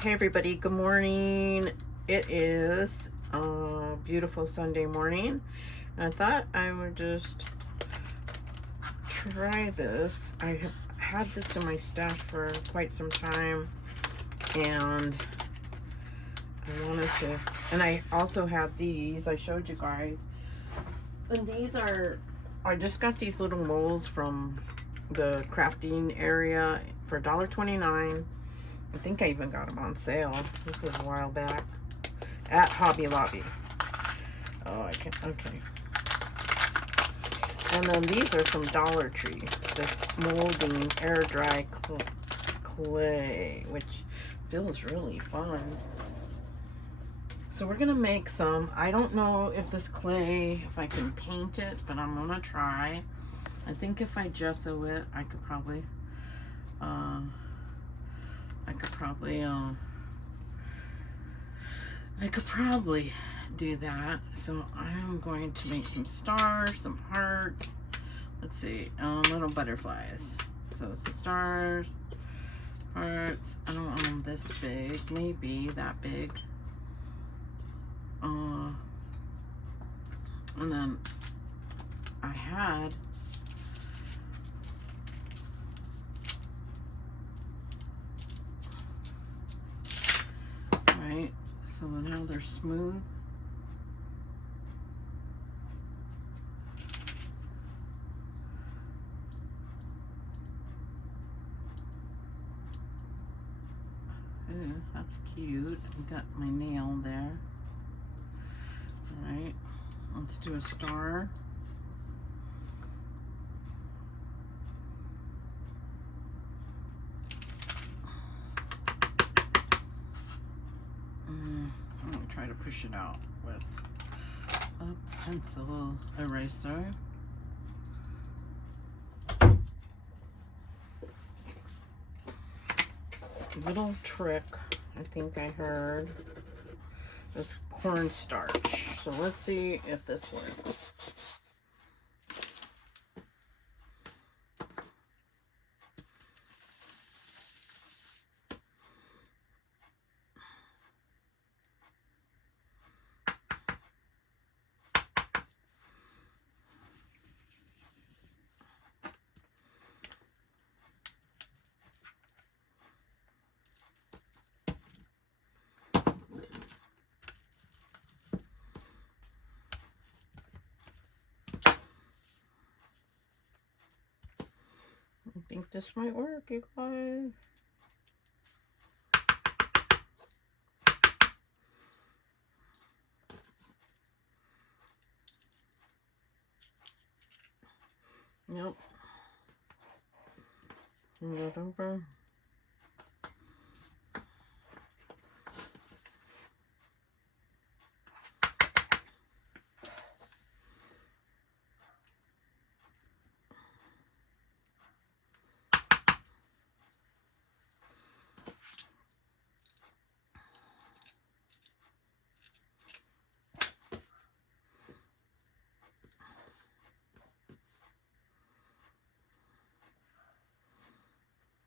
Hey everybody, good morning. It is a beautiful Sunday morning. I thought I would just try this. I have had this in my stash for quite some time, and I wanted to, and I also had these, I showed you guys, and these are, I just got these little molds from the crafting area for $1.29. I think I even got them on sale. This was a while back at Hobby Lobby. Oh, I can, okay. And then these are from Dollar Tree. This molding air dry clay, which feels really fun. So we're gonna make some. I don't know if this clay, if I can paint it, but I'm gonna try. I think if I gesso it, I could probably do that. So I'm going to make some stars, some hearts. Let's see, little butterflies. So it's the stars, hearts. I don't want them this big, maybe that big. And then I had right. So now they're smooth. Ooh, that's cute. I got my nail there. All right, let's do a star. I'm gonna try to push it out with a pencil eraser. Little trick I think I heard is cornstarch. So let's see if this works. I think this might work, you guys. Nope. Whatever.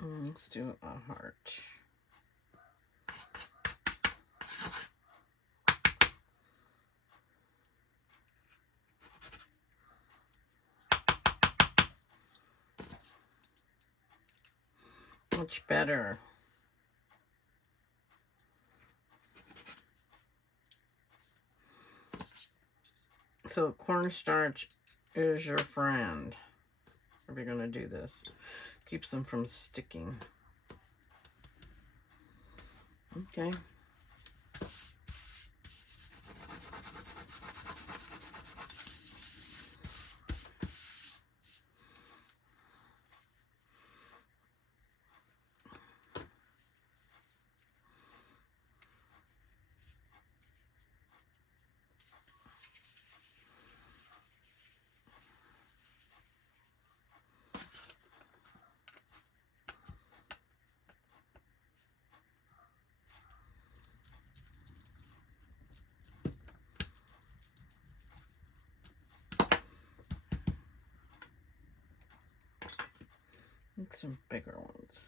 Let's do a heart. Much better. So cornstarch is your friend if you're gonna do this. Keeps them from sticking. Okay. Make some bigger ones.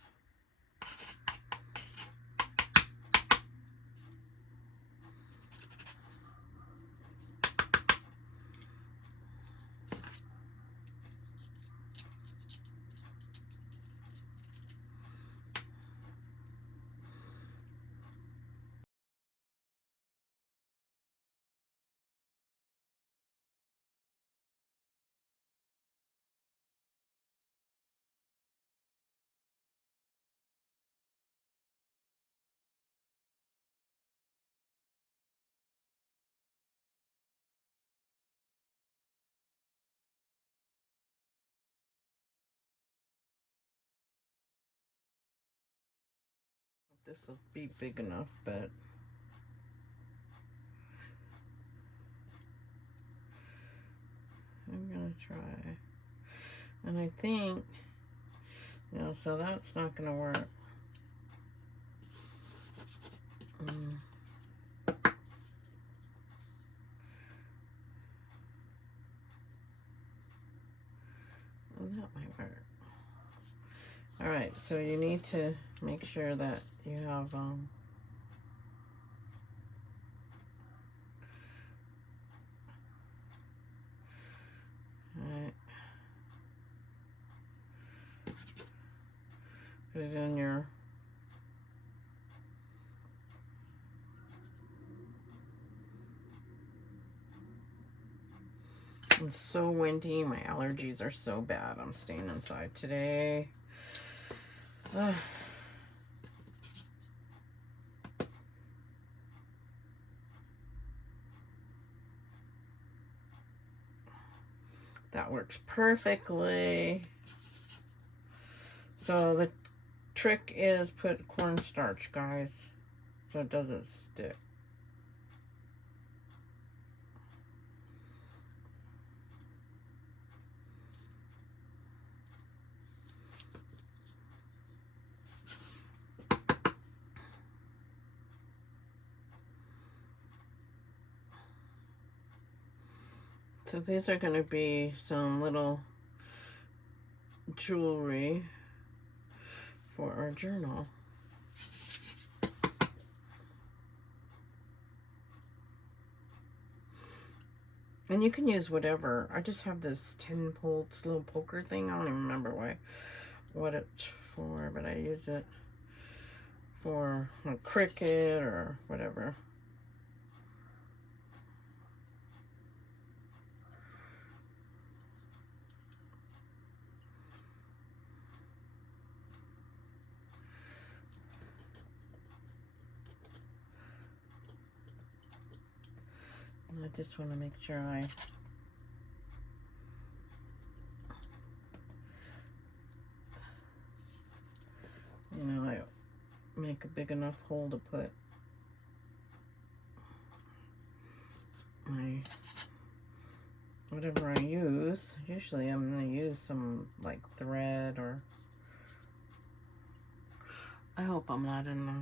this will be big enough, but I'm gonna try. And I think, no, so that's not gonna work. Well, that might work. All right, so you need to make sure that you have all right. Put it in your It's so windy. My allergies are so bad. I'm staying inside today. Ugh. That works perfectly. So the trick is put cornstarch, guys, so it doesn't stick. So these are going to be some little jewelry for our journal. And you can use whatever. I just have this 10-volt little poker thing. I don't even remember what it's for, but I use it for a cricket or whatever. And I just want to make sure I make a big enough hole to put my whatever I use. Usually I'm going to use some like thread, or I hope I'm not in the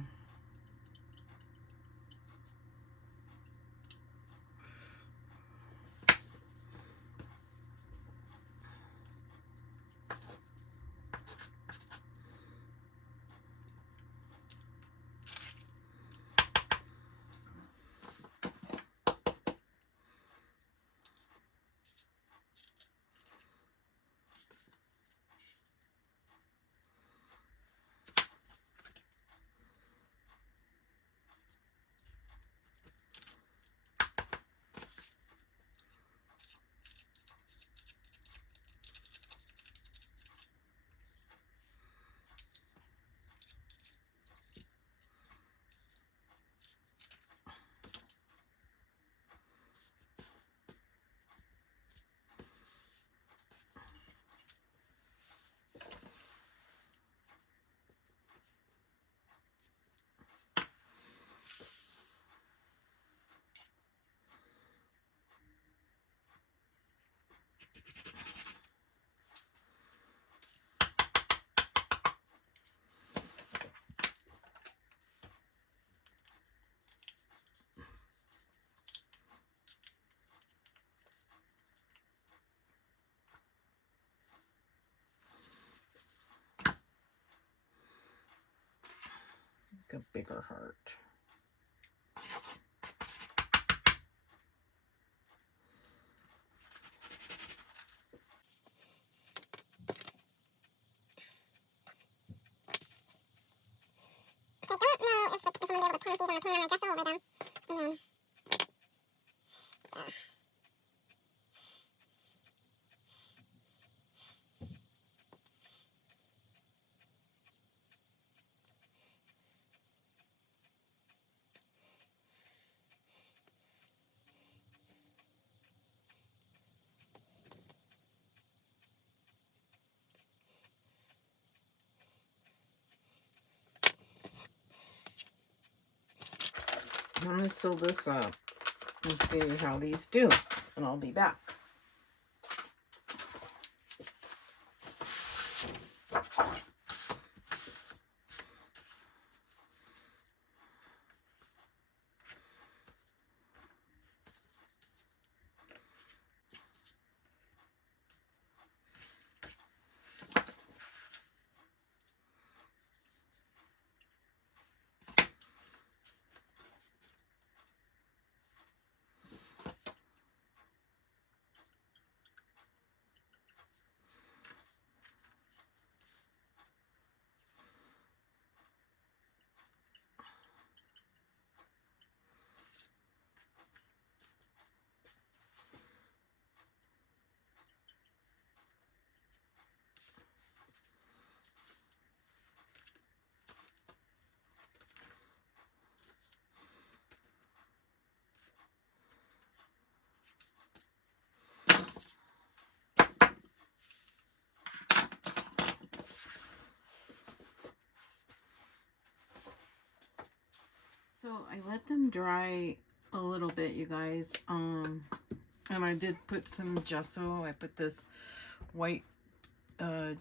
a bigger heart. I don't know if I'm going to be able to paint these on the pan. I'm going to gesso over them. I'm going to sew this up and see how these do, and I'll be back. So I let them dry a little bit, you guys. And I did put some gesso. I put this white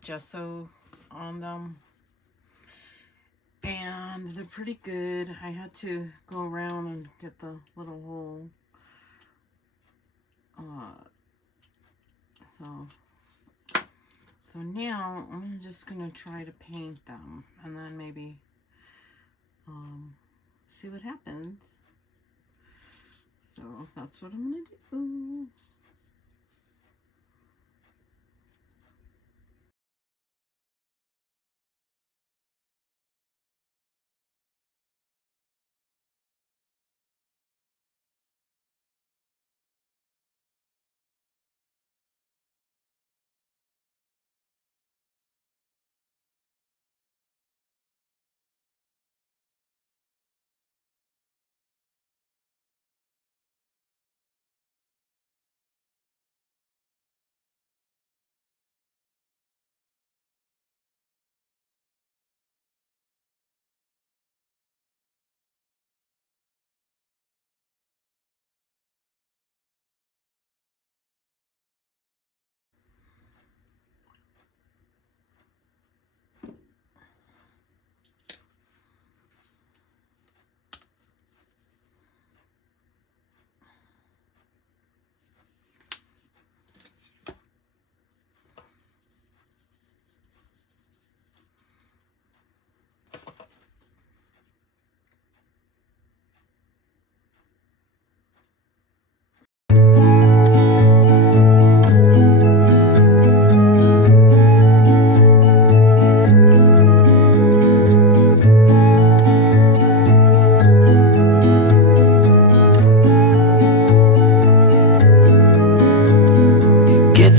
gesso on them. And they're pretty good. I had to go around and get the little hole. So now I'm just gonna try to paint them, and then maybe see what happens. So that's what I'm gonna do.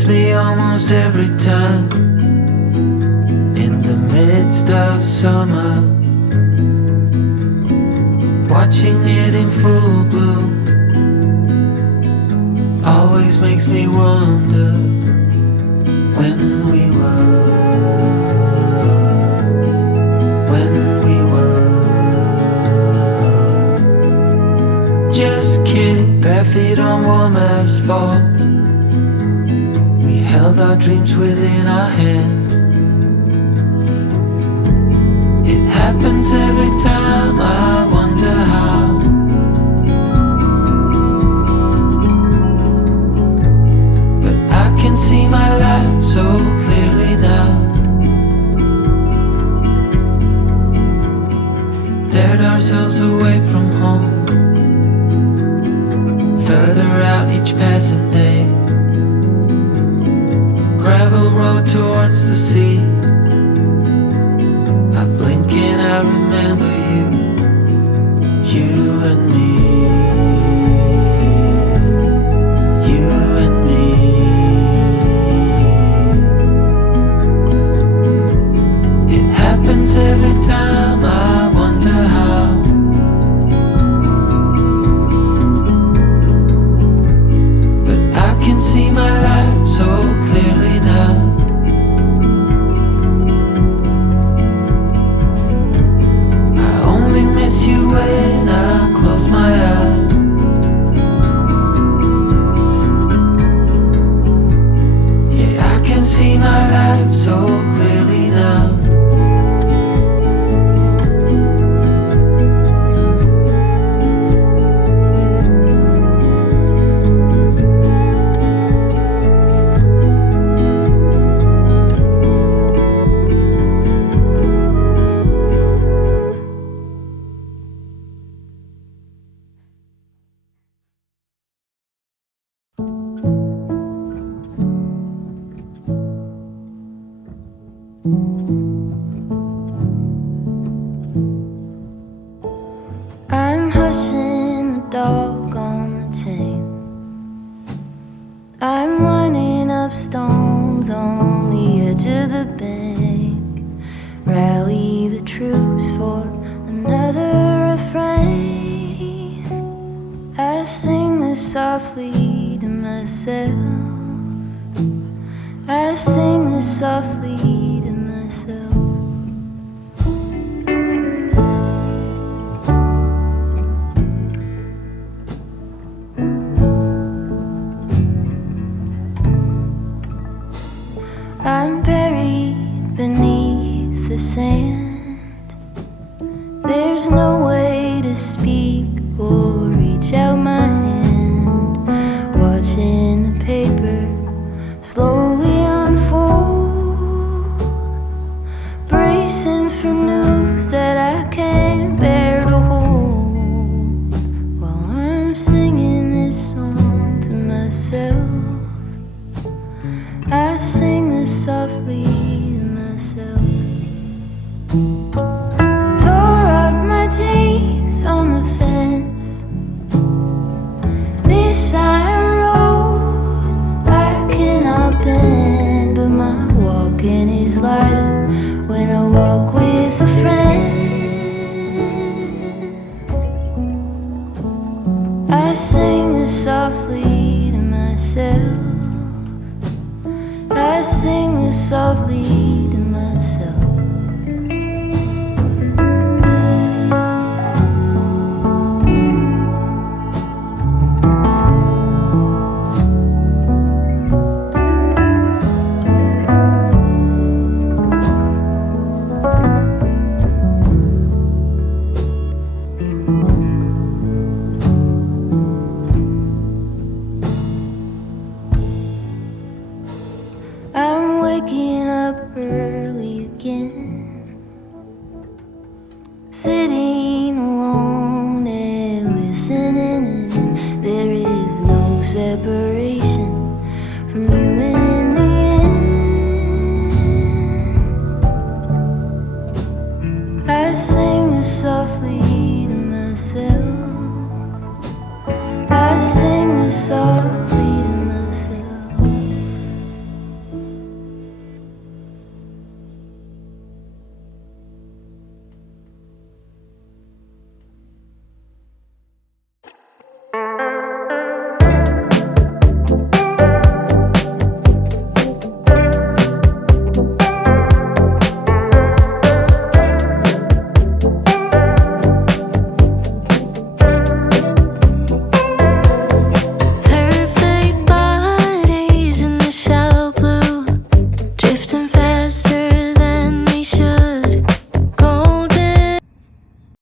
Me almost every time in the midst of summer, watching it in full bloom always makes me wonder when we were just kids, bare feet on warm asphalt. Held our dreams within our hands. It happens every time, I wonder how. But I can see my life so clearly now. Dared ourselves away from home, further out each passing day. Gravel road towards the sea. I blink and I remember you and me, you and me. It happens every time, I wonder how. But I can see my life so clearly now. softly to myself. I sing this softly to myself. I'm buried beneath the sand. There's no way to speak or reach out my